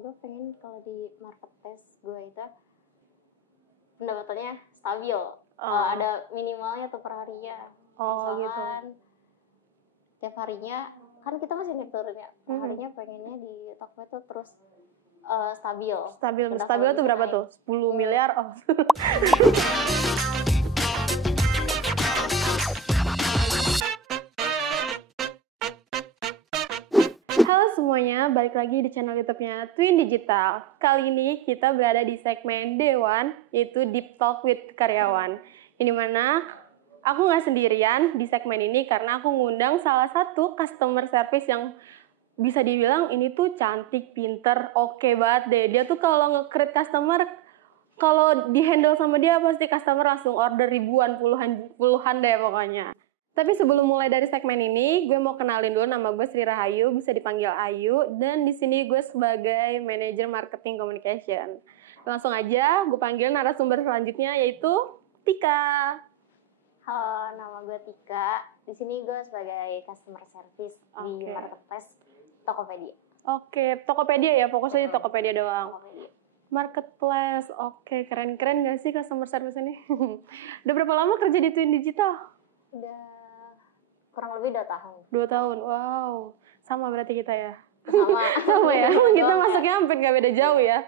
gue pengen kalau di marketplace gue itu pendapatannya stabil. Ada minimalnya tuh per harinya. Misalkan tiap harinya kan kita masih naik turun ya. Per harinya pengennya di toko itu terus stabil. Stabil tuh berapa tuh? 10 miliar? Oh. Halo semuanya, balik lagi di channel YouTube-nya Twin Digital. Kali ini kita berada di segmen Day1, yaitu Deep Talk with Karyawan. Ini mana aku nggak sendirian di segmen ini karena aku ngundang salah satu customer service yang bisa dibilang ini tuh cantik, pinter, oke banget deh. Dia tuh kalau nge-create customer, kalau di-handle sama dia pasti customer langsung order ribuan, puluhan deh pokoknya. Tapi sebelum mulai dari segmen ini, gue mau kenalin dulu, nama gue Sri Rahayu, bisa dipanggil Ayu, dan di sini gue sebagai manajer marketing communication. Langsung aja, gue panggil narasumber selanjutnya yaitu Tika. Halo, nama gue Tika. Di sini gue sebagai customer service di marketplace Tokopedia. Oke, Tokopedia ya, fokusnya di Tokopedia doang. Tokopedia. Marketplace, oke, keren-keren gak sih customer service ini? Udah berapa lama kerja di Twin Digital? Udah kurang lebih 2 tahun. 2 tahun, wow. Sama berarti kita ya? Sama ya? Kita masuknya hampir gak beda jauh ya?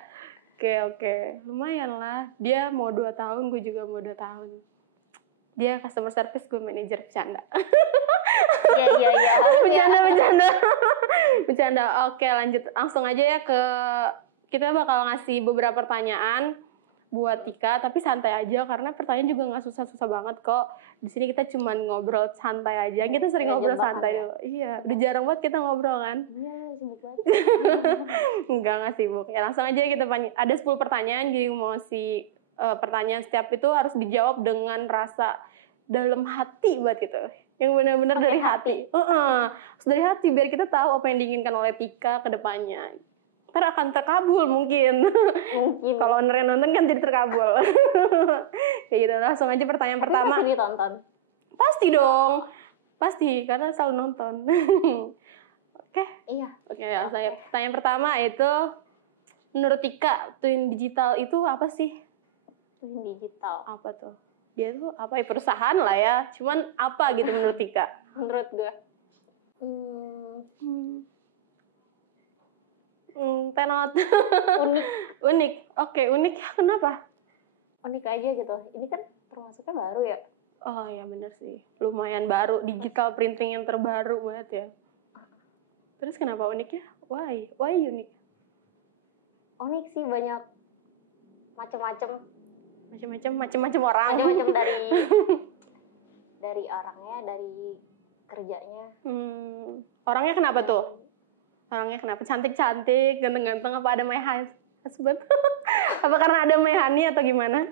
Oke. Lumayan lah. Dia mau 2 tahun, gue juga mau 2 tahun. Dia customer service, gue manajer bercanda. Iya. Bercanda. Oke, lanjut. Langsung aja ya kita bakal ngasih beberapa pertanyaan buat Tika, tapi santai aja karena pertanyaan juga nggak susah-susah banget kok. Di sini kita cuman ngobrol santai aja. Kita sering ngobrol santai dulu. Iya, udah jarang banget kita ngobrol kan? Iya, sibuk banget. Nggak sibuk. Ya langsung aja kita ada 10 pertanyaan, jadi mau si pertanyaan setiap itu harus dijawab dengan rasa dalam hati buat gitu. Yang benar-benar dari hati. Harus dari hati biar kita tahu apa yang diinginkan oleh Tika ke depannya. Ntar akan terkabul mungkin. Kalau owner nonton kan jadi terkabul. Kayak gitu, langsung aja pertanyaan pertama. Pasti ditonton? Pasti dong. Pasti, karena selalu nonton. Oke? Iya. Oke, pertanyaan pertama itu, menurut Tika, Twin Digital itu apa sih? Twin Digital? Apa tuh? Dia tuh apa ya, perusahaan lah ya. Cuman apa gitu menurut Tika? Menurut gue? Tenot. Unik. Oke, unik. Kenapa? Unik aja gitu. Ini kan termasuknya baru ya. Oh ya bener sih. Lumayan baru. Digital printing yang terbaru banget ya. Terus kenapa unik ya? Why unik? Unik sih, banyak macam-macam orang. Macam-macam dari orangnya, dari kerjanya. Orangnya kenapa tuh? Orangnya kenapa? Cantik-cantik, ganteng-ganteng, apa ada my husband? Apa karena ada my honey atau gimana?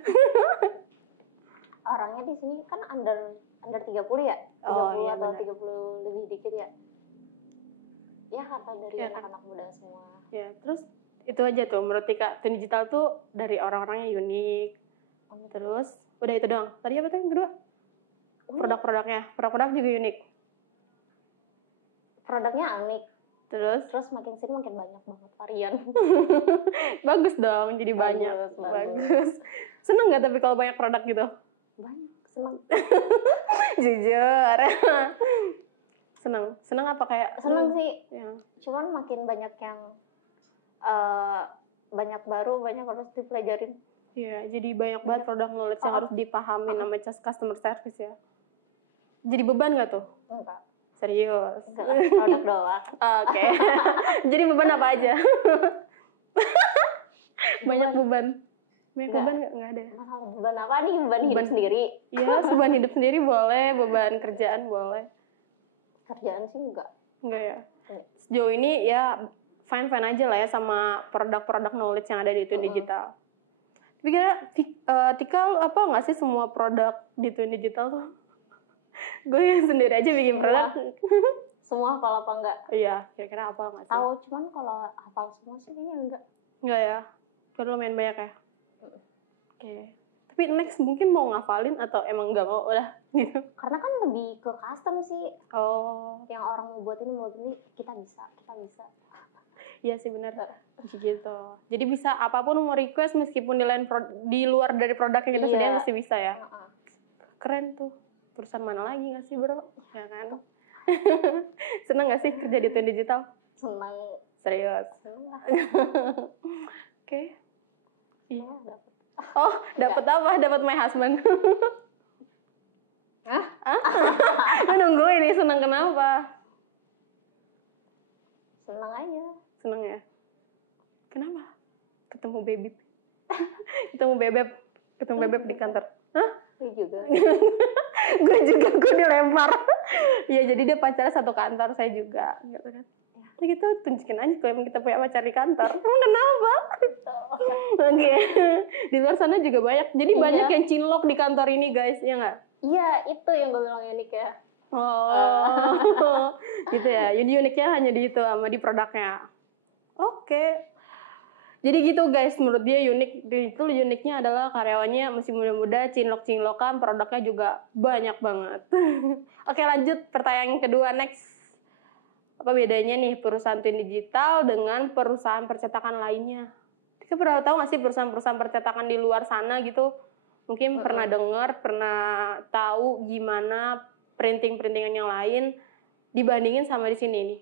Orangnya di sini kan under 30 ya? 30 iya, atau bener. 30 lebih dikit ya? Ya kata dari anak-anak muda semua. Ya, terus itu aja tuh menurut Tika, Twin Digital tuh dari orang-orangnya unik. Terus udah itu doang. Tadi apa tuh yang kedua? Produk-produknya. Produk juga unik. Produknya unik. Terus makin sini makin banyak banget varian. Bagus dong, jadi banyak. Bagus. Seneng nggak tapi kalau banyak produk gitu? Banyak, seneng. Jujur. Seneng apa kayak? Seneng sih. Ya. Cuman makin banyak yang banyak baru, banyak harus dipelajarin. Iya, jadi banyak banget produk knowledge yang harus dipahami nama customer service ya. Jadi beban nggak tuh? Enggak. Serius? Produk doang. Oke. Jadi beban apa aja? Banyak beban. Banyak beban nggak ada. Masalah beban apa nih? Beban hidup sendiri. Iya, beban hidup sendiri boleh, beban kerjaan boleh. Kerjaan sih enggak. Enggak ya. Sejauh ini ya fine aja lah ya sama produk-produk knowledge yang ada di Twin Digital. Tapi kira Tika apa nggak sih semua produk di Twin Digital tuh? Gue yang sendiri aja bikin produk. Semua hafal apa enggak? Iya, kira-kira apa nggak sih? Tahu, cuman kalau hafal semua sih kayaknya enggak. Enggak ya? Kalau lumayan banyak ya? Oke. Tapi next mungkin mau ngafalin atau emang nggak mau udah gitu? Karena kan lebih ke custom sih. Oh. Yang orang mau buat ini kita bisa. Iya sih benar. Gitu. Jadi bisa apapun mau request meskipun di luar dari produk yang kita sediain pasti bisa ya. Keren tuh. Perusahaan mana lagi nggak sih bro? Ya kan. Seneng nggak sih kerja di Twin Digital? Senang. Serius. Senang. Oke. Iya dapat. Oh dapat apa? Dapat my husband. Hah? Gue nunggu ini seneng kenapa? Senang aja. Seneng ya. Kenapa? Ketemu bebek. Ketemu bebek di kantor. Hah? Gue juga. gue dilempar. Iya jadi dia pacarnya satu kantor, saya juga gitu kan. Ya gitu tunjukin aja kalau kita punya pacar di kantor. Emang kenapa? Oke. Di luar sana juga banyak. Jadi banyak yang cinlok di kantor ini guys, ya nggak? Iya itu yang gue bilang unik ya. Oh, gitu ya. Jadi uniknya hanya di itu sama di produknya. Oke. Jadi gitu guys, menurut dia unik. Itu uniknya adalah karyawannya masih muda-muda, cinlok-cinlokan, produknya juga banyak banget. Oke lanjut, pertanyaan yang kedua, next. Apa bedanya nih perusahaan Twin Digital dengan perusahaan percetakan lainnya? Kita pernah tahu nggak sih perusahaan-perusahaan percetakan di luar sana gitu? Mungkin pernah dengar, pernah tahu gimana printing-printingan yang lain dibandingin sama di sini nih.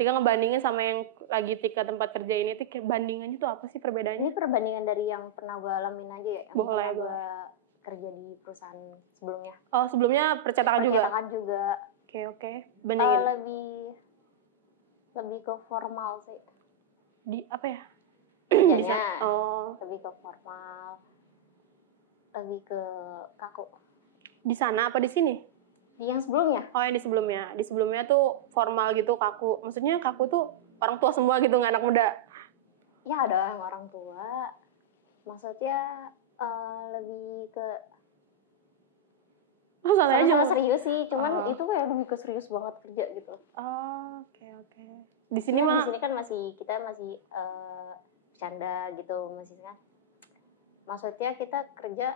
Tika ngebandingin sama yang lagi Tika tempat kerja ini, Tika bandingannya tuh apa sih perbedaannya? Ini perbandingan dari yang pernah gue alamin aja ya. Yang boleh. Gue kerja di perusahaan sebelumnya. Oh sebelumnya percetakan juga? Percetakan juga. Oke. Bandingin. Lebih ke formal sih. Di apa ya? Kerjanya. Oh. Lebih ke formal. Lebih ke kaku. Di sana apa di sini? Di yang sebelumnya. Oh yang di sebelumnya. Di sebelumnya tuh formal gitu, kaku. Maksudnya kaku tuh orang tua semua gitu, nggak anak muda? Ya ada yang orang tua. Maksudnya lebih ke sama serius sih, cuman itu kayak lebih ke serius banget kerja gitu. Oh, oke. Di sini mah? Di sini kan kita masih bercanda gitu, masih kan. Maksudnya kita kerja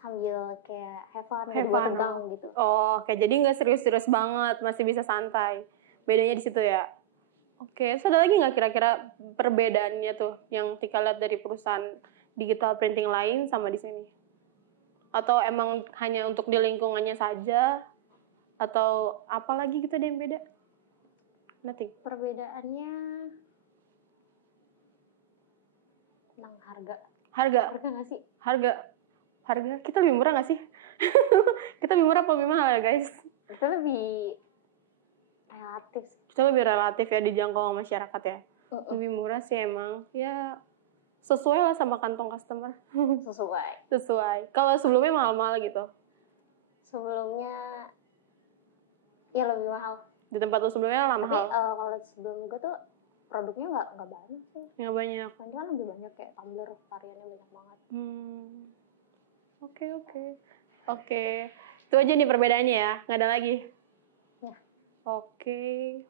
sambil kayak have fun tegang gitu. Oh, oke. Jadi nggak serius-serius banget, masih bisa santai. Bedanya di situ ya. Oke, so ada lagi nggak kira-kira perbedaannya tuh yang Tika lihat dari perusahaan digital printing lain sama di sini? Atau emang hanya untuk di lingkungannya saja? Atau apa lagi gitu ada yang beda? Nothing. Perbedaannya tentang harga. Harga nggak sih? Harga kita lebih murah nggak sih? Kita lebih murah apa lebih mahal ya guys? Kita lebih relatif. Kita lebih relatif ya, dijangkau masyarakat ya. Lebih murah sih emang. Ya sesuai lah sama kantong customer. Sesuai. Kalau sebelumnya mahal-mahal gitu? Sebelumnya ya lebih mahal. Di tempat lu sebelumnya lah mahal? Tapi kalau sebelum gue tuh produknya nggak banyak sih. Nggak banyak? Nanti kan lebih banyak kayak tumbler, variannya banyak banget. Oke. Itu aja nih perbedaannya ya? Nggak ada lagi? Ya. Oke.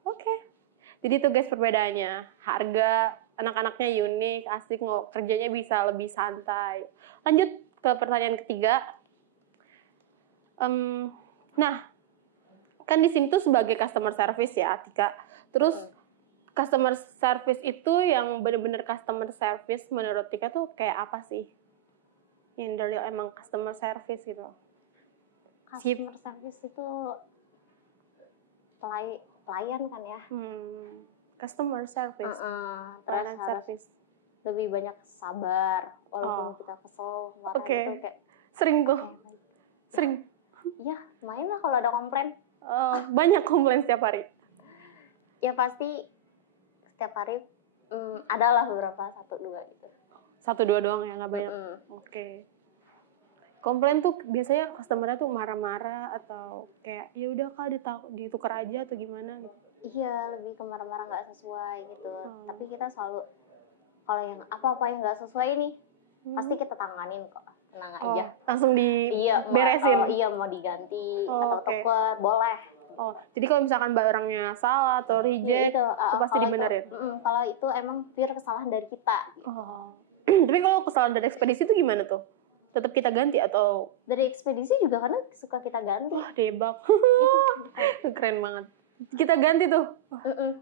Jadi itu guys perbedaannya. Harga, anak-anaknya unik, asik, kerjanya bisa lebih santai. Lanjut ke pertanyaan ketiga. Nah, kan di sini tuh sebagai customer service ya, Tika. Terus customer service itu yang benar-benar customer service menurut Tika tuh kayak apa sih? Yang dari emang customer service gitu. Customer service itu pelayan kan ya? Customer service. Terus service. Lebih banyak sabar walaupun kita kesel, marah itu kayak sering. Iya, lumayan lah kalau ada komplain. Banyak komplain setiap hari. Ya pasti setiap hari adalah beberapa 1-2 gitu. 1-2 doang ya, nggak banyak. Oke. Komplain tuh biasanya customernya tuh marah-marah atau kayak ya udah Kak ditukar aja atau gimana gitu. Iya, lebih ke marah-marah nggak sesuai gitu. Tapi kita selalu kalau yang apa-apa yang nggak sesuai nih pasti kita tanganin kok. Tenang aja. Langsung diberesin. Mau diganti atau tuker boleh. Jadi kalau misalkan barangnya salah atau reject itu pasti dibenerin. Kalau itu emang pure kesalahan dari kita. Gitu. Tapi kalau kesalahan dari ekspedisi itu gimana tuh? Tetap kita ganti atau? Dari ekspedisi juga kadang suka kita ganti. Wah, debak. Keren banget. kita ganti tuh.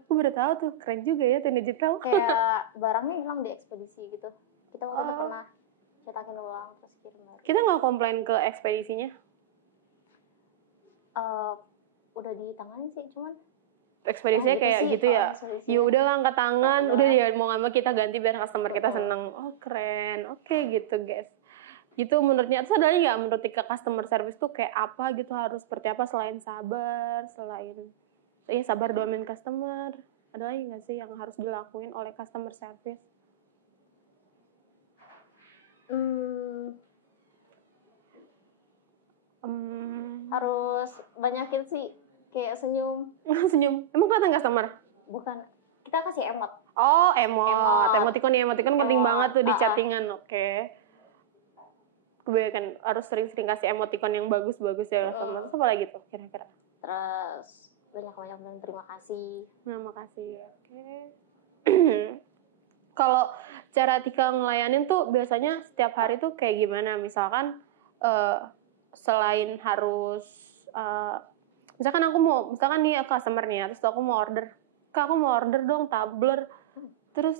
Aku baru tahu tuh, keren juga ya Twin Digital. Kayak barangnya hilang di ekspedisi gitu. Kita waktu itu pernah cetakin ulang terus kirim lagi. Kita nggak komplain ke ekspedisinya? Udah ditangani sih, cuman ekspedisinya kayak sih, gitu ya. Ya udahlah angkat tangan, udah ya mau nggak mau kita ganti biar customer kita seneng. Oh keren, oke gitu guys. Gitu menurutnya. Terus ada lagi nggak menurut Tika customer service tuh kayak apa gitu, harus seperti apa selain sabar, selain sabar doain customer. Ada lagi nggak sih yang harus dilakuin oleh customer service? Harus banyakin sih kayak senyum. Senyum. Emang kelihatan customer? Bukan. Kita kasih emot. Oh, emot. Emoticon penting banget tuh di chattingan. Oke. Kebanyakan harus sering-sering kasih emoticon yang bagus-bagus ya customer. Terus apa lagi tuh kira-kira? Terus banyak-banyak bilang terima kasih. Terima kasih. Oke. Kalau cara Tika ngelayanin tuh biasanya setiap hari tuh kayak gimana? Misalkan selain harus misalkan nih customer nih, terus aku mau order, Kak aku mau order dong tumbler, terus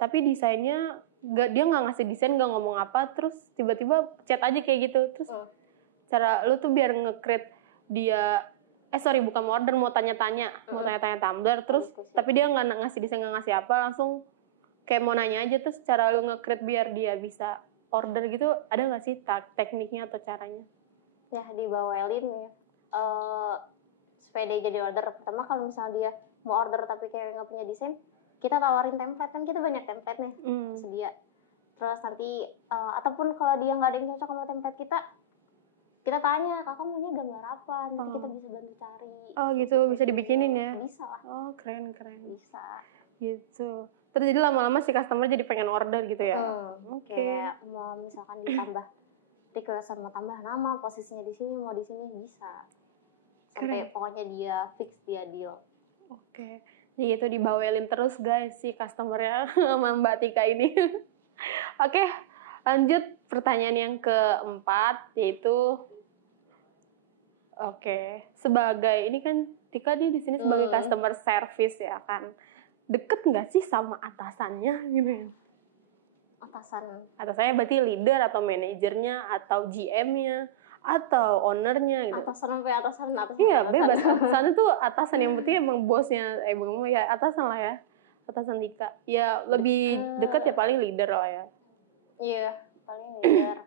tapi desainnya dia nggak ngasih desain, nggak ngomong apa, terus tiba-tiba chat aja kayak gitu, terus cara lu tuh biar nge-create dia bukan mau order, mau tanya-tanya tumbler, terus tapi dia nggak ngasih desain, nggak ngasih apa, langsung kayak mau nanya aja, terus cara lu nge-create biar dia bisa order gitu, ada nggak sih tekniknya atau caranya? Ya dibawelin ya. Supaya dia jadi order. Pertama kalau misalnya dia mau order tapi kayak nggak punya desain, kita tawarin template, kan kita banyak template nih sedia. Terus nanti ataupun kalau dia nggak ada yang cocok sama template kita tanya, kakak maunya gambar apa, nanti kita bisa bantu cari. Oh gitu, bisa dibikinin ya? Bisa lah. Oh keren. Bisa. Gitu. Terus jadi lama-lama si customer jadi pengen order gitu ya? Oke. Kayak mau misalkan ditambah request sama tambah nama, posisinya di sini, mau di sini, bisa. Sampai pokoknya dia fix, dia deal. Oke. Jadi itu dibawelin terus guys si customer-nya sama Mbak Tika ini. Oke, lanjut pertanyaan yang keempat, yaitu sebagai ini kan Tika di sini sebagai customer service ya kan. Deket nggak sih sama atasannya gitu? Atasannya berarti leader atau manajernya atau GM-nya atau ownernya gitu. Atasan. Iya, bebas. Atasan itu atasan, yang penting emang bosnya, ya atasan lah ya. Atasan Tika. Ya lebih deket ya paling leader lah ya. Iya, paling leader.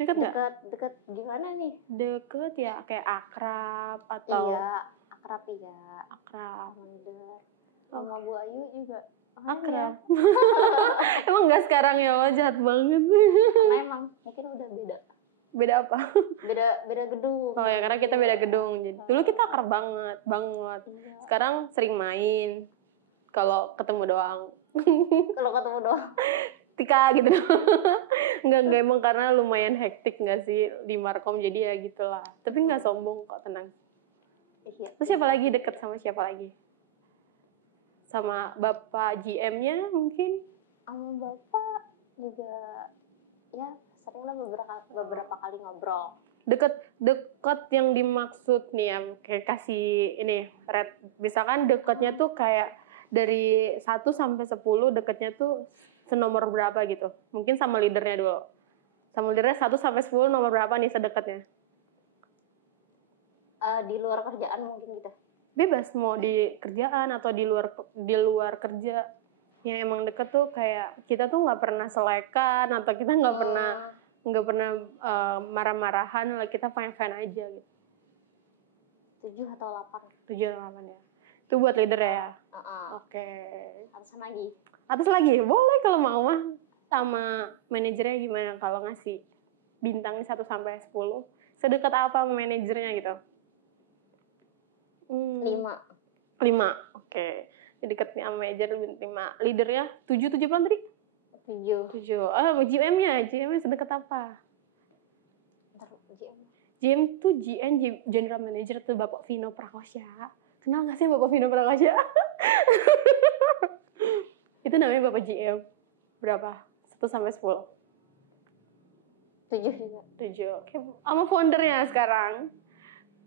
Deket nggak? Deket gimana nih? Deket ya kayak akrab atau? Iya, akrab ya. Akrab. Leader. Sama Bu Ayu juga. Akrab. Emang nggak sekarang ya, lo jahat banget. Karena emang mungkin udah beda. Beda apa? Beda gedung. Oh ya, karena kita beda gedung. Jadi dulu kita akrab banget. Iya. Sekarang sering main. Kalau ketemu doang. Tika gitu. Enggak emang karena lumayan hektik nggak sih di Markom, jadi ya gitulah. Tapi nggak sombong kok, tenang. Terus siapa lagi deket sama siapa lagi? Sama Bapak GM-nya mungkin? Sama Bapak juga ya sering lah beberapa kali ngobrol. Deket yang dimaksud nih ya, kayak kasih ini red, misalkan deketnya tuh kayak dari 1 sampai 10 deketnya tuh senomor berapa gitu. Mungkin sama leadernya dulu. Sama leadernya 1 sampai 10 nomor berapa nih sedekatnya? Di luar kerjaan mungkin gitu. Bebas, mau di kerjaan atau di luar kerja. Yang emang deket tuh kayak kita tuh nggak pernah selekan atau kita nggak pernah marah-marahan, kita fine aja gitu. 7 atau 8 ya. Itu buat leader ya? Oke. Atas lagi? Boleh kalau mau mah. Sama manajernya gimana kalau ngasih bintangnya 1 sampai 10? Sedekat apa sama manajernya gitu? 5. Oke. Dekatnya sama manajer 5. Leadernya 7 berapa tadi? 7. GM-nya sedekat apa? GM tuh General Manager tuh Bapak Vino Prakosya. Kenal nggak sih Bapak Vino Prakosya? Itu namanya Bapak GM. Berapa? 1 sampai 10? 7 juga. 7. Oke. Sama foundernya sekarang.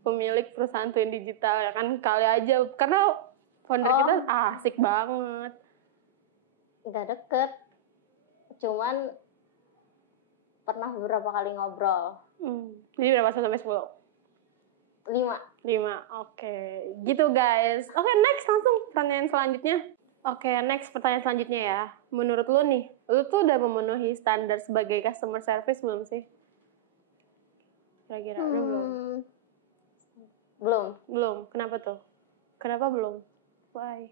pemilik perusahaan Twin Digital ya kan, kali aja karena founder kita asik banget. Nggak deket, cuman pernah beberapa kali ngobrol. Jadi berapa sampai 10? 5, oke. Gitu guys. Oke, next langsung pertanyaan selanjutnya. Oke, next pertanyaan selanjutnya ya. Menurut lu nih, lu tuh udah memenuhi standar sebagai customer service belum sih? Kira-kira lu belum? Belum. Kenapa tuh? Kenapa belum? Why?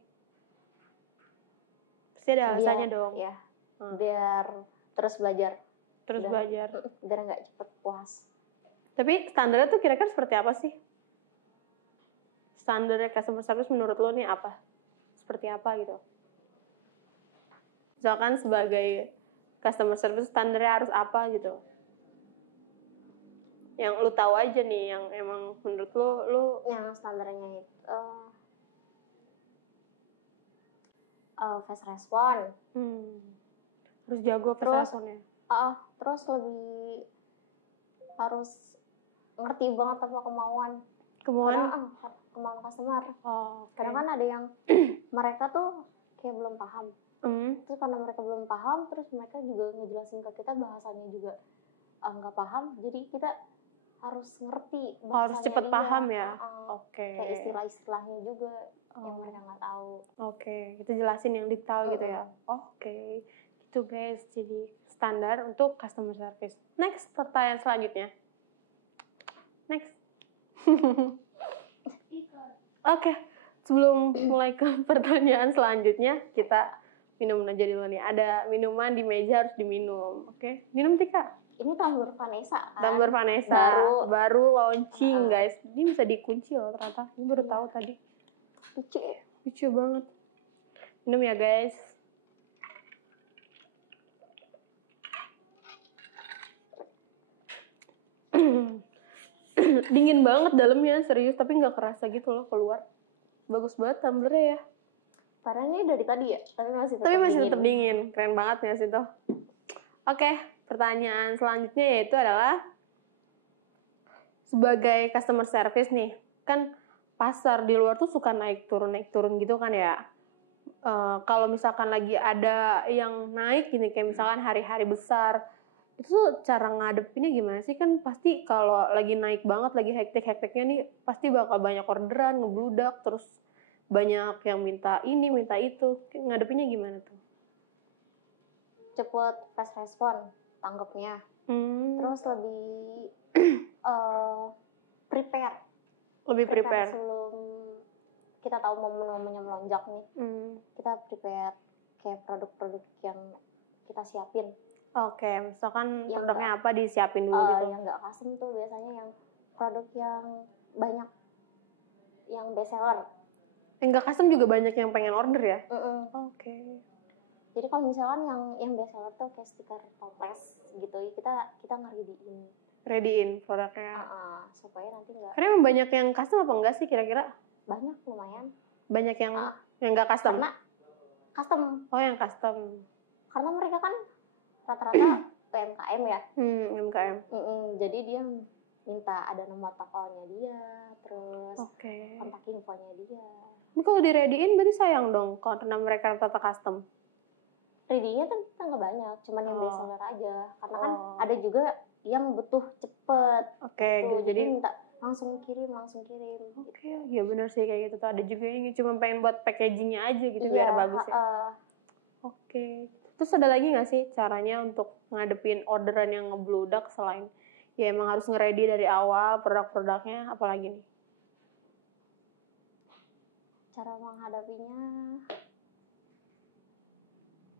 Pasti ada alasannya dong. Ya, biar terus belajar. Belajar. Biar nggak cepet puas. Tapi standarnya tuh kira-kira seperti apa sih? Standarnya customer service menurut lo nih apa? Seperti apa gitu? Misalkan sebagai customer service standarnya harus apa gitu? Yang lo tahu aja nih, yang emang menurut lo yang standarnya itu fast response. Harus jago fast response-nya. Terus lebih harus ngerti banget apa kemauan customer. Karena kan ada yang mereka tuh kayak belum paham. Terus karena mereka belum paham, terus mereka juga ngejelasin ke kita bahasanya juga nggak paham, jadi kita harus ngerti bahasanya. Harus cepet paham ya. Kayak istilah-istilahnya juga yang mereka nggak tahu. Kita jelasin yang detail gitu ya. Gitu guys, jadi standar untuk customer service. Next, pertanyaan selanjutnya. Next. Sebelum mulai ke pertanyaan selanjutnya, kita minum aja dulu nih. Ada minuman di meja harus diminum. Minum Tika. Ini tumbler Vanessa kan? Tumbler Vanessa. Baru launching guys. Ini bisa dikunci loh ternyata. Ini baru tahu tadi. Lucu banget. Minum ya guys. Dingin banget dalamnya, serius, tapi nggak kerasa gitu loh keluar. Bagus banget tumblernya ya. Padahal ini dari tadi ya, tapi masih tetap dingin. Keren banget nggak sih tuh? Pertanyaan selanjutnya yaitu adalah sebagai customer service nih, kan pasar di luar tuh suka naik turun gitu kan ya. Kalau misalkan lagi ada yang naik gini, kayak misalkan hari-hari besar, itu tuh cara ngadepinnya gimana sih? Kan pasti kalau lagi naik banget, lagi hektik-hektiknya nih, pasti bakal banyak orderan, ngebludak, terus banyak yang minta ini, minta itu. Ngadepinnya gimana tuh? Cepet fast respon tanggapnya. Terus lebih prepare. Lebih prepare sebelum kita tahu momen-momennya melonjak nih. Kita prepare kayak produk-produk yang kita siapin. Misalkan yang produknya apa disiapin dulu gitu. Yang nggak custom tuh biasanya yang produk yang banyak yang best seller. Yang nggak custom juga banyak yang pengen order ya? Jadi kalau misalkan yang best seller tuh kayak stiker toples gitu, kita ready-in produknya. Supaya nanti nggak. Karena emang banyak yang custom apa enggak sih kira-kira? Banyak, lumayan. Banyak yang nggak custom? Karena custom. Yang custom. Karena mereka kan rata-rata UMKM ya. UMKM. Jadi dia minta ada nomor tokonya dia, terus kontak infonya dia. Ini kalau di ready-in berarti sayang dong karena mereka rata-rata custom. Ready-nya kan kita nggak banyak, cuman yang best seller aja. Karena kan ada juga yang butuh cepet. Jadi minta langsung kirim. Ya benar sih kayak gitu tuh. Ada juga yang cuma pengen buat packagingnya aja gitu biar bagus ya. Terus ada lagi nggak sih caranya untuk ngadepin orderan yang ngebludak selain ya emang harus nge-ready dari awal produk-produknya, apalagi nih? Cara menghadapinya,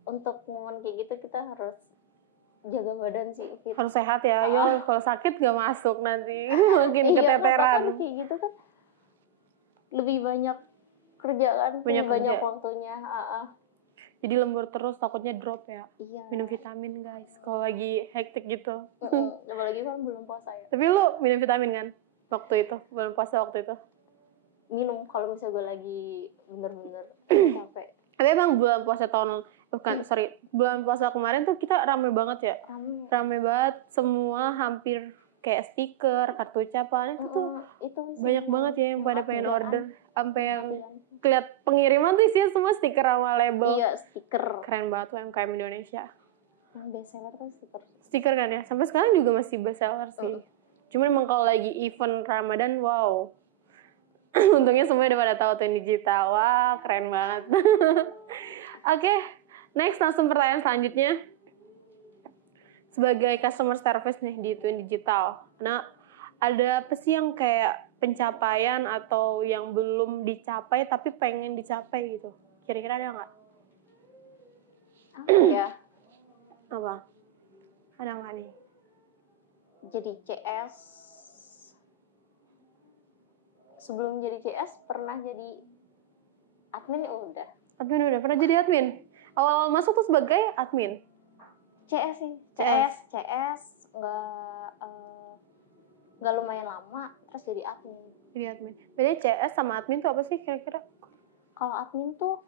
untuk momen kayak gitu kita harus jaga badan sih. Harus sehat ya. Kalau sakit gak masuk nanti. Makin keteteran. Kan kayak gitu kan lebih banyak kerjaan, banyak waktunya. Jadi lembur terus takutnya drop ya. Minum vitamin guys kalau lagi hektik gitu. Apalagi kan belum puasa ya. Tapi lu minum vitamin kan waktu itu? Belum puasa waktu itu? Minum kalau misalnya gue lagi bener-bener capek. Tapi emang bulan puasa bulan puasa kemarin tuh kita rame banget ya. Rame banget, semua hampir kayak stiker, kartu ucapan itu tuh banyak banget ya yang pada pengen order, sampai yang lihat pengiriman tuh isinya semua stiker sama label. Iya, stiker. Keren banget UMKM Indonesia. Yang best seller kan stiker. Stiker kan ya, sampai sekarang juga masih best seller sih. Cuman emang kalau lagi event Ramadan, wow. Untungnya semuanya udah pada tahu Twin Digital. Wah, keren banget. Oke, next langsung pertanyaan selanjutnya. Sebagai customer service nih di Twin Digital, nah ada apa sih yang kayak pencapaian atau yang belum dicapai tapi pengen dicapai gitu? Kira-kira ada nggak? Apa ya? Apa? Ada nggak nih? Jadi CS, sebelum jadi CS pernah jadi admin ya udah. Admin udah pernah jadi admin. Awal masuk tuh sebagai admin. CS sih, CS nggak lumayan lama terus jadi admin. Jadi admin. Bedanya CS sama admin tuh apa sih kira-kira? Kalau admin tuh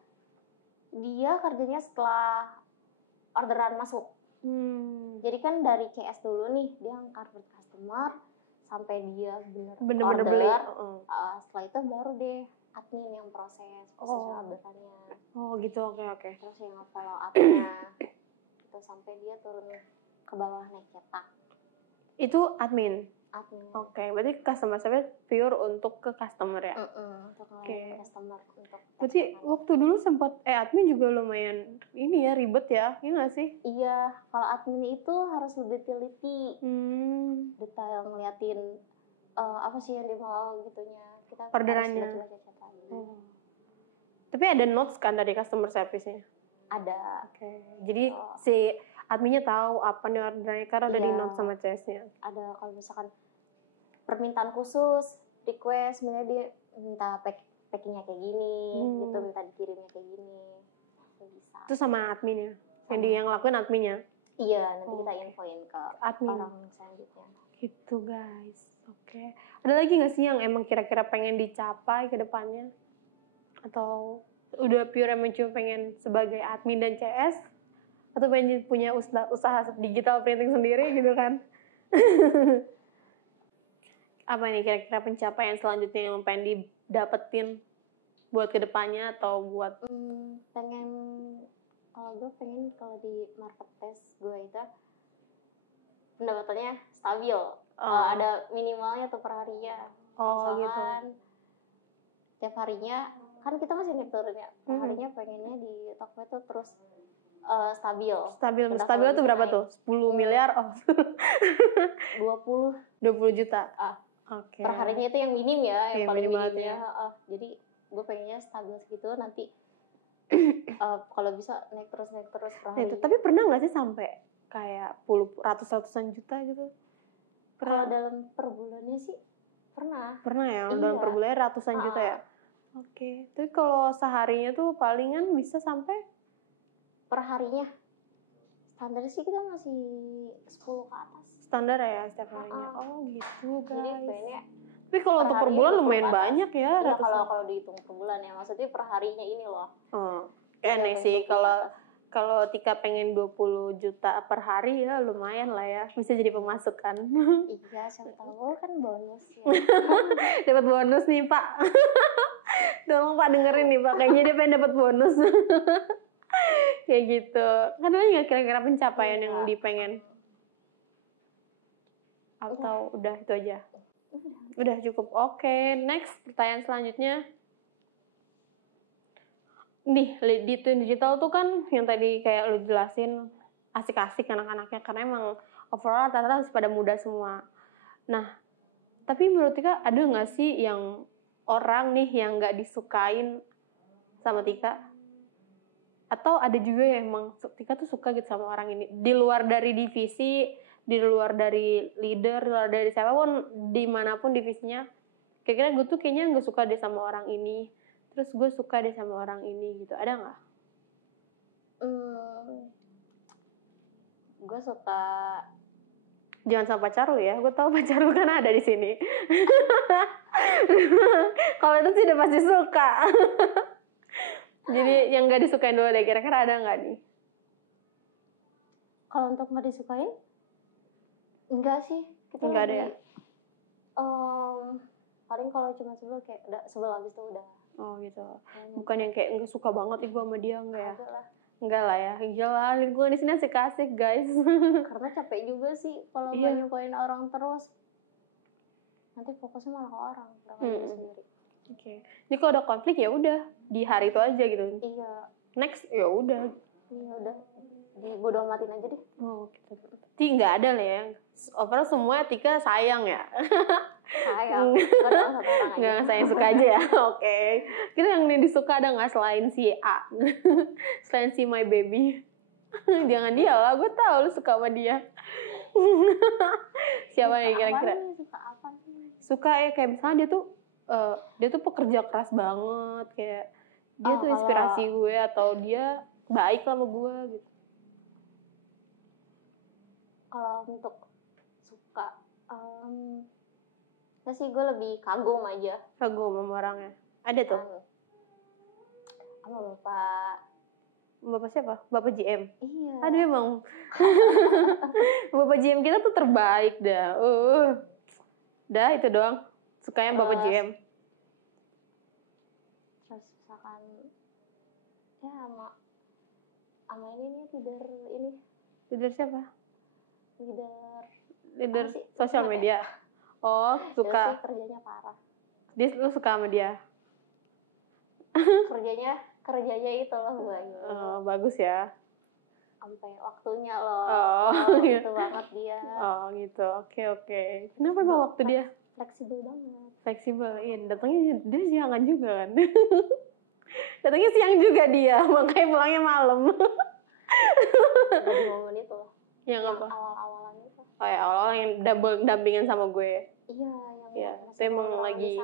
dia kerjanya setelah orderan masuk. Jadi kan dari CS dulu nih dia angkat customer sampai dia bener-bener beli. Setelah itu baru deh admin yang proses orderannya. Oh gitu, oke. Terus yang follow up-nya itu sampai dia turun ke bawah naik cetak. Itu admin. Oke, berarti customer service pure untuk ke customer ya? Untuk customer. Berarti waktu dulu sempat admin juga lumayan ini ya, ribet ya, iya nggak sih? Iya, kalau admin itu harus lebih teliti, detail ngeliatin apa sih yang dimau gitunya. Kita orderannya. Harus baca-baca Tapi ada notes kan dari customer service-nya? Ada. Jadi si adminnya tahu apa nih orderannya karena ada di notes sama CS-nya. Ada kalau misalkan permintaan khusus, request, misalnya dia minta packingnya kayak gini, gitu, minta dikirimnya kayak gini, bisa. Itu sama adminnya? Yang ngelakuin adminnya? Iya, nanti kita infoin ke admin. Orang selanjutnya. Gitu guys, oke. Ada lagi nggak sih yang emang kira-kira pengen dicapai ke depannya? Atau udah pure emang cuma pengen sebagai admin dan CS? Atau pengen punya usaha digital printing sendiri gitu kan? Apa nih kira-kira pencapaian selanjutnya yang pengen didapetin buat kedepannya atau buat? Kalau di market test gue itu pendapatannya stabil. Ada minimalnya tuh per hari ya. Gitu. Tiap harinya kan kita masih naik turun ya. Per harinya pengennya di toko itu terus stabil. Stabil tuh berapa tuh? 10 miliar? 20 juta. Per harinya itu yang minim ya, yang paling minim ya. Jadi gue pengennya stabil segitu, nanti kalau bisa naik terus per hari. Tapi pernah nggak sih sampai kayak ratusan juta gitu? Kalau dalam per bulannya sih pernah. Pernah ya, dalam per bulannya ratusan juta ya. Tapi kalau seharinya tuh palingan bisa sampai? Per harinya standar sih kita masih 10 ke atas. Standar ya setiap harinya. Gitu guys. Jadi kayaknya. Tapi kalau untuk per bulan lumayan banyak ya. Iya, kalau dihitung per bulan ya, maksudnya per harinya ini loh. Aneh sih kalau Tika pengen 20 juta per hari ya lumayan lah ya, bisa jadi pemasukan. Iya, siapa tahu kan bonus ya. Dapat bonus nih Pak. Tolong Pak dengerin nih Pak, kayaknya dia pengen dapat bonus. Kayak gitu. Kan ada nggak kira-kira pencapaian yang dipengen? Atau udah itu aja? Udah cukup. Oke, next pertanyaan selanjutnya. Nih, di Twin Digital tuh kan yang tadi kayak lu jelasin asik-asik anak-anaknya karena emang overall rata-rata pada muda semua. Nah, tapi menurut Tika ada nggak sih yang orang nih yang nggak disukain sama Tika? Atau ada juga yang emang Tika tuh suka gitu sama orang ini di luar dari divisi, di luar dari leader, di luar dari siapapun, dimanapun divisinya, kira-kira gue tuh kayaknya nggak suka deh sama orang ini, terus gue suka deh sama orang ini gitu, ada nggak? Gue suka. Jangan sama pacar lu ya, gue tahu pacar lu kan ada di sini. Kalau itu sih udah pasti suka. Jadi yang nggak disukain dulu deh, kira-kira ada nggak nih? Kalau untuk nggak disukain? Enggak sih. Kita nggak ada ya? Paling kalau cuma sebel kayak udah sebel habis itu udah. Oh gitu. Bukan yang kayak nggak suka banget gue sama dia, enggak ya? Ada lah. Enggak lah ya. Gila, lingkungan di sini asik-asik guys. Karena capek juga sih kalau Iya. nyukain orang terus. Nanti fokusnya malah ke orang, nggak ke diri sendiri. Oke. Jadi kalau ada konflik ya udah di hari itu aja gitu. Iya. Next ya udah. Iya udah. Dibodoh amatin aja deh. Oh gitu. Jadi nggak ada lah ya. Overall semua etika sayang ya. Sayang. Nggak ada satu orang aja. Nggak sayang suka aja ya. Oke. Kira yang disuka ada nggak selain si A? Selain si my baby. Jangan dia lah. Gue tahu lu suka sama dia. Siapa nih kira-kira? Suka apa nih? Suka ya kayak misalnya dia tuh pekerja keras banget, kayak dia tuh inspirasi gue atau dia baik lah sama gue gitu. Kalau untuk suka, ya sih gue lebih kagum aja. Kagum sama orangnya. Ada tuh. Sama bapak Siapa? Bapak GM. Iya. Aduh emang. Bapak GM kita tuh terbaik dah. Dah itu doang. Sukanya Bapak GM. Terus misalkan ya sama ini nih Leader siapa? Leader sosial media. Oh, suka. Dia sih kerjanya parah. Lu suka sama dia? kerjanya itu loh gue. Oh, bagus ya. Sampai waktunya loh. Gitu banget dia. Oh gitu. Oke. Kenapa emang waktu dia? Fleksibel banget. Fleksibel. Iya, datangnya dia siangan juga kan. Datangnya siang juga dia, makanya pulangnya malam. Gak di momen itu. Yang apa? Awal-awalan itu. Oh ya, awal-awal yang dampingan sama gue. Iya, yang itu emang lagi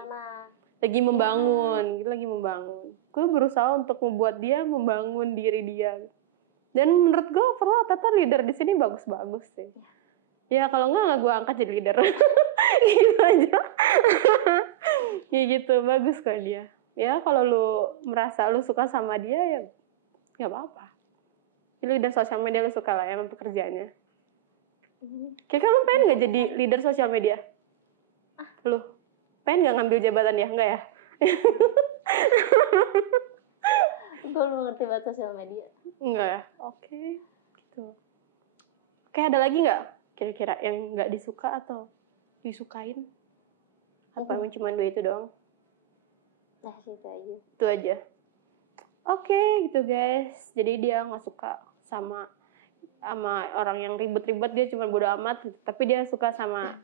membangun. Lagi membangun. Gue berusaha untuk membuat dia membangun diri dia. Dan menurut gue overall Tata leader di sini bagus-bagus sih. Ya kalau enggak gue angkat jadi leader. Gitu aja. Ya gitu, bagus kok dia. Ya kalau lu merasa lu suka sama dia ya nggak apa-apa. Leader sosial media lu suka lah ya sama pekerjaannya. Kayak lu pengen nggak jadi leader sosial media? Lu pengen nggak ngambil jabatan ya? Enggak ya? Gue belum ngerti banget sosial media. Enggak ya? Oke. Gitu. Kayak ada lagi nggak kira-kira yang nggak disuka atau disukain? Apa emang cuma dua itu doang? Nah, itu aja. Itu aja. Oke, gitu guys. Jadi dia nggak suka sama orang yang ribet-ribet, dia cuma bodo amat. Tapi dia suka sama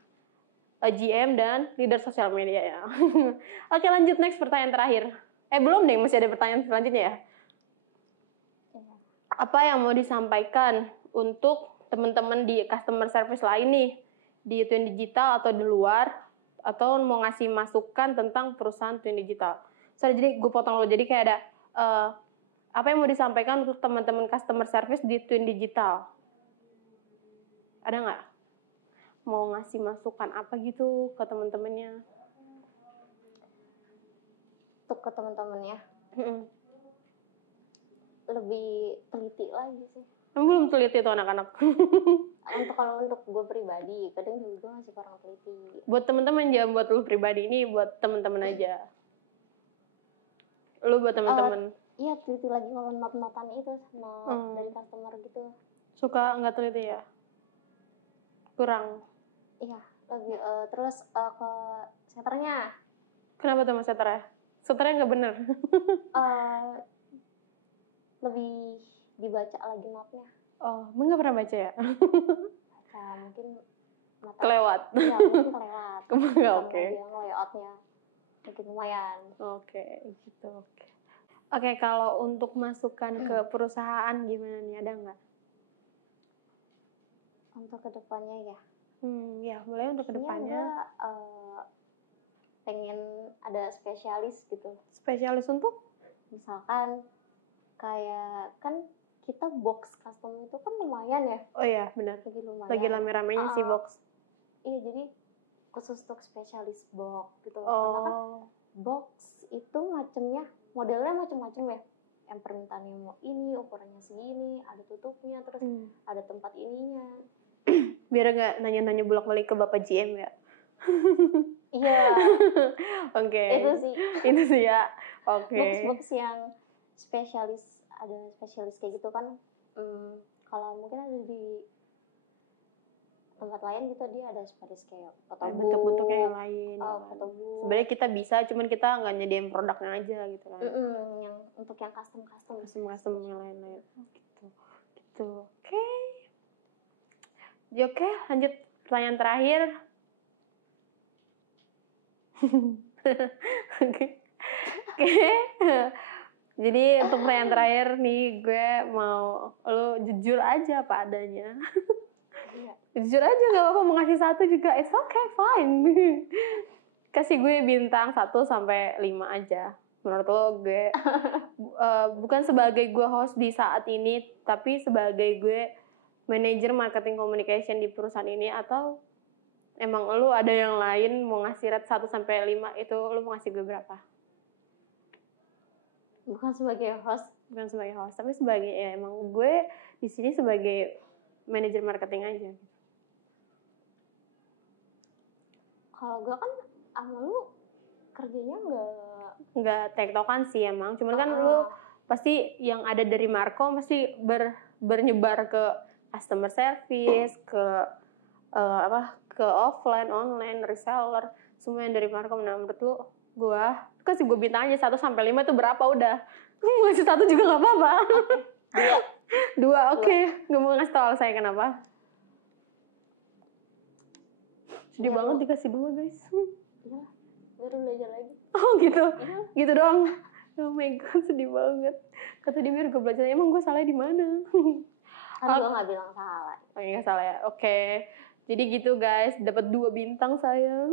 GM dan leader sosial media ya. Oke, lanjut next pertanyaan terakhir. Belum deh, masih ada pertanyaan selanjutnya ya. Apa yang mau disampaikan untuk teman-teman di customer service lain nih, di Twin Digital atau di luar, atau mau ngasih masukan tentang perusahaan Twin Digital? Jadi gue potong lo, jadi kayak ada apa yang mau disampaikan untuk teman-teman customer service di Twin Digital? Ada nggak? Mau ngasih masukan apa gitu ke teman-temannya? Untuk ke teman-temannya. Lebih teliti lagi sih. Belum teliti tuh anak-anak. Kalau untuk gue pribadi, kadang juga gue masih kurang teliti. Buat teman-teman, jangan buat lu pribadi, ini buat teman-teman aja. Lu buat teman-teman. Iya, teliti lagi kalau not-notan itu sama dari customer gitu. Suka nggak teliti ya? Kurang. Iya, lebih terus ke setternya. Kenapa tuh mas setternya? Setternya nggak bener. Lebih dibaca lagi notnya. Oh, nggak pernah baca ya? Mungkin kelewat. Iya, mungkin kelewat. Oke. Yang layoutnya mungkin lumayan. Oke, gitu. Oke, kalau untuk masukan ke perusahaan gimana nih, ada nggak? Untuk kedepannya ya? Ya, boleh untuk kedepannya. Pengen ada spesialis gitu. Spesialis untuk? Misalkan kayak kan kita box custom itu kan lumayan ya. Oh iya, benar. Lagi rame-ramenya sih box. Iya, jadi khusus untuk spesialis box gitu. Oh. Karena kan box itu modelnya macam-macam ya. Yang permintaannya mau ini, ukurannya segini, ada tutupnya, terus ada tempat ininya. Biar nggak nanya-nanya bolak-balik ke Bapak GM ya. Iya. Oke. Itu sih ya. Oke. Box yang spesialis, ada spesialis kayak gitu kan. Kalau mungkin ada di tempat lain gitu dia ada spesialis kayak photobooth, bentuk-bentuknya yang lain. Photobooth. Sebenarnya kita bisa, cuman kita nggak nyediain produknya aja gitu kan. Yang untuk yang custom yang lain-lain. Gitu. Oke. Oke, lanjut pertanyaan terakhir. Oke. Jadi untuk pertanyaan terakhir nih, gue mau lo jujur aja apa adanya. Jujur aja, gak apa-apa, mau ngasih 1 juga, it's okay, fine. Kasih gue bintang 1 sampai 5 aja. Menurut lo gue bukan sebagai gue host di saat ini, tapi sebagai gue manajer marketing communication di perusahaan ini, atau emang lo ada yang lain mau ngasih rate 1 sampai 5, itu lo mau ngasih gue berapa? Bukan sebagai host, tapi sebagai ya emang gue di sini sebagai manajer marketing aja. Kalau gue kan sama lu kerjanya nggak tektokan sih emang, cuman kan lu pasti yang ada dari Marco pasti bernyebar ke customer service, ke ke offline, online, reseller, semua yang dari Marco. Nah, menurut lu gue kasih gue bintang aja 1 sampai 5 itu berapa udah. Ngasih 1 juga nggak apa-apa. 2 oke. Nggak mau ngasih tau saya kenapa. Sedih banget dikasih 2 guys. Ya, baru belajar lagi. Oh gitu, gitu doang. Oh my god, sedih banget. Kata dia biar gue belajar, emang gue salah di mana? Kan gue nggak bilang salah. Oh nggak salah ya, oke. Jadi gitu guys, dapat 2 bintang saya.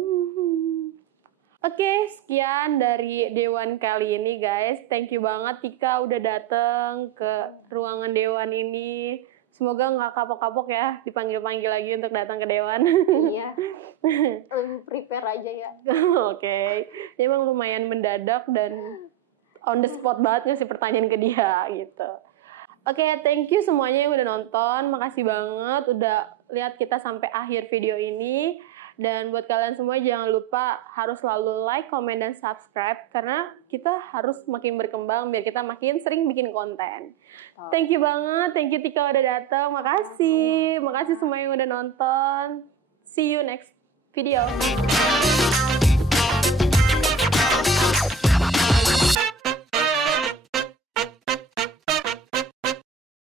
Oke, sekian dari Dewan kali ini guys. Thank you banget Tika udah dateng ke ruangan Dewan ini. Semoga nggak kapok-kapok ya, dipanggil-panggil lagi untuk datang ke Dewan. Iya, lebih prepare aja ya. Oke. Ya, emang lumayan mendadak dan on the spot banget ngasih pertanyaan ke dia gitu. Oke, thank you semuanya yang udah nonton. Makasih banget udah lihat kita sampai akhir video ini. Dan buat kalian semua jangan lupa harus selalu like, comment, dan subscribe. Karena kita harus makin berkembang biar kita makin sering bikin konten. Thank you banget. Thank you Tika udah datang. Makasih. Makasih semua yang udah nonton. See you next video.